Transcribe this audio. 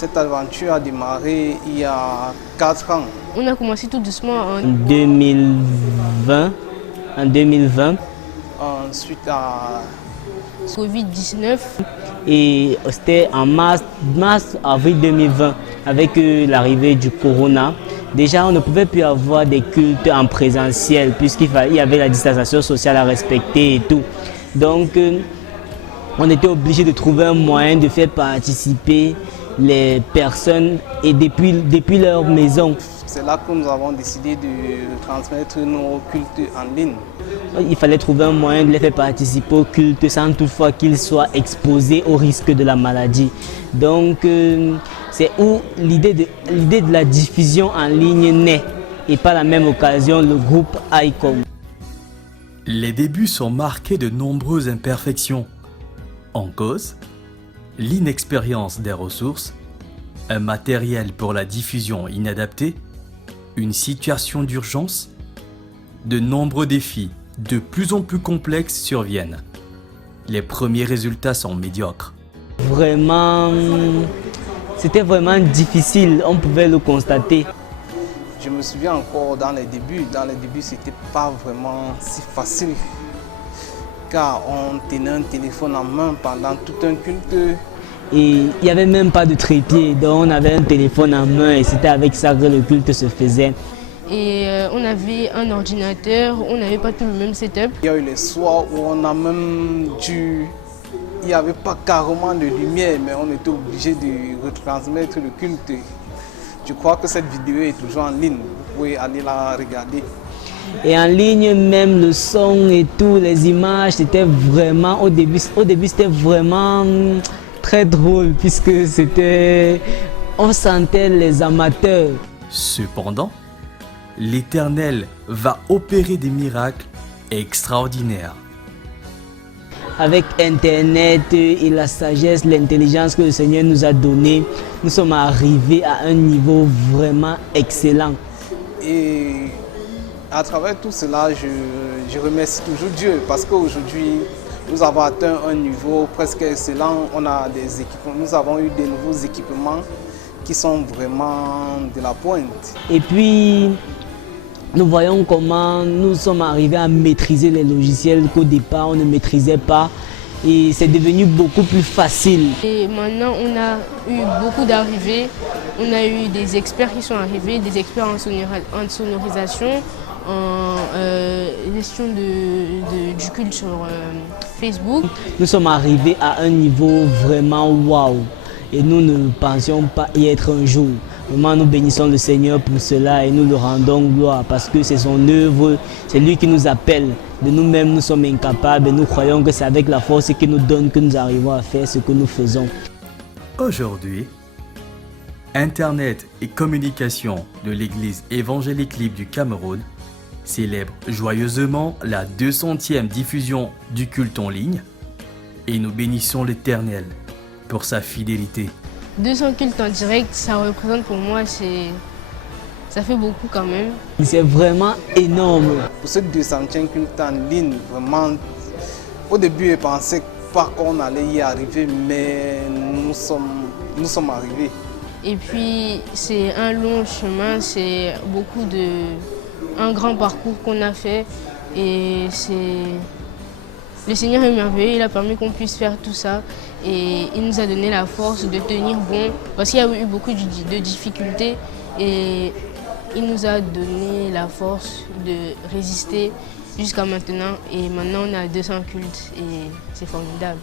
Cette aventure a démarré il y a 4 ans. On a commencé tout doucement En 2020. Suite à Covid-19. Et c'était en mars-avril 2020, avec l'arrivée du corona. Déjà, on ne pouvait plus avoir des cultes en présentiel, puisqu'il y avait la distanciation sociale à respecter et tout. Donc, on était obligé de trouver un moyen de faire participer les personnes et depuis leur maison. C'est là que nous avons décidé de transmettre nos cultes en ligne. Il fallait trouver un moyen de les faire participer au culte sans toutefois qu'ils soient exposés au risque de la maladie. Donc, c'est où l'idée de la diffusion en ligne naît et par la même occasion le groupe ICOM. Les débuts sont marqués de nombreuses imperfections. En cause, l'inexpérience des ressources, un matériel pour la diffusion inadapté, une situation d'urgence, de nombreux défis de plus en plus complexes surviennent. Les premiers résultats sont médiocres. Vraiment, c'était vraiment difficile, on pouvait le constater. Je me souviens encore dans les débuts, c'était pas vraiment si facile. Car on tenait un téléphone en main pendant tout un culte. Et il n'y avait même pas de trépied, donc on avait un téléphone en main et c'était avec ça que le culte se faisait. Et on avait un ordinateur, on n'avait pas tout le même setup. Il y a eu les soirs où on a même dû... Il n'y avait pas carrément de lumière, mais on était obligé de retransmettre le culte. Je crois que cette vidéo est toujours en ligne, vous pouvez aller la regarder. Et en ligne, même le son et tout, les images, c'était vraiment, au début c'était vraiment très drôle puisque on sentait les amateurs. Cependant, l'Éternel va opérer des miracles extraordinaires. Avec Internet et la sagesse, l'intelligence que le Seigneur nous a donnée, nous sommes arrivés à un niveau vraiment excellent. Et à travers tout cela, je remercie toujours Dieu parce qu'aujourd'hui, nous avons atteint un niveau presque excellent. On a des équipements, nous avons eu des nouveaux équipements qui sont vraiment de la pointe. Et puis, nous voyons comment nous sommes arrivés à maîtriser les logiciels qu'au départ on ne maîtrisait pas. Et c'est devenu beaucoup plus facile. Et maintenant, on a eu beaucoup d'arrivées. On a eu des experts qui sont arrivés, des experts en sonorisation, en gestion du culte sur Facebook. Nous sommes arrivés à un niveau vraiment waouh. Et nous ne pensions pas y être un jour. Vraiment, nous bénissons le Seigneur pour cela et nous le rendons gloire parce que c'est son œuvre, c'est lui qui nous appelle. De nous-mêmes, nous sommes incapables et nous croyons que c'est avec la force qu'il nous donne que nous arrivons à faire ce que nous faisons. Aujourd'hui, Internet et communication de l'Église évangélique libre du Cameroun célèbre joyeusement la 200e diffusion du culte en ligne et nous bénissons l'Éternel pour sa fidélité. 200 cultes en direct, ça représente pour moi, ça fait beaucoup quand même. C'est vraiment énorme. Pour ce 200e culte en ligne, vraiment, au début, je pensais pas qu'on allait y arriver, mais nous sommes arrivés. Et puis, c'est un long chemin, c'est un grand parcours qu'on a fait. Et le Seigneur est merveilleux, il a permis qu'on puisse faire tout ça. Et il nous a donné la force de tenir bon, parce qu'il y a eu beaucoup de difficultés. Et il nous a donné la force de résister jusqu'à maintenant. Et maintenant, on a 200 cultes et c'est formidable.